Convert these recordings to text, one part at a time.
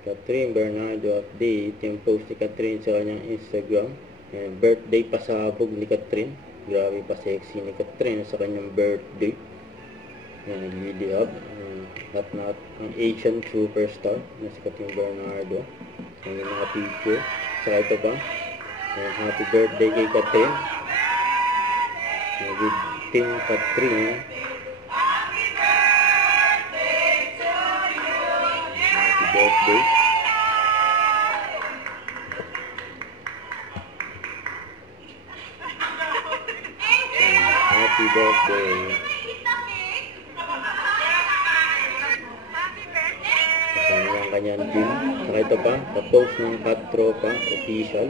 Catherine Bernardo update. Yung post ni Catherine sa kanyang Instagram. And birthday pasabog ni Catherine. Grabe pa sexy ni Catherine sa kanyang birthday. Yan, nag-lead up. Ang Asian superstar na si Catherine Bernardo. Ang mga picture. Saka ito pa. And happy birthday kay Catherine. With Team Catherine. Happy birthday. Happy birthday. Kasama ang kanyang team. Saka ito pa, sa post ng Katropa official.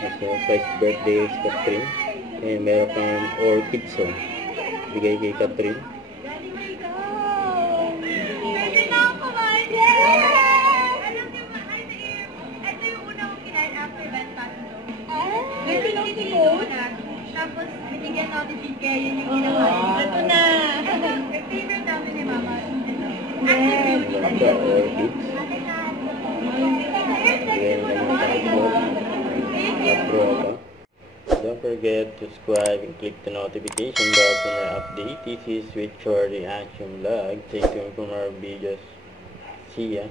Kasi surprise birthday si Catherine. Eh, meron pang orchids bigay kay Catherine. Tapos, binigyan natin si Kaya yung ginawa. Ito na! Favorite namin ni Mama. Orchids. Don't forget to subscribe and click the notification bell for more update. This is with Short Reaction Vlog. Stay tuned for more videos. See ya.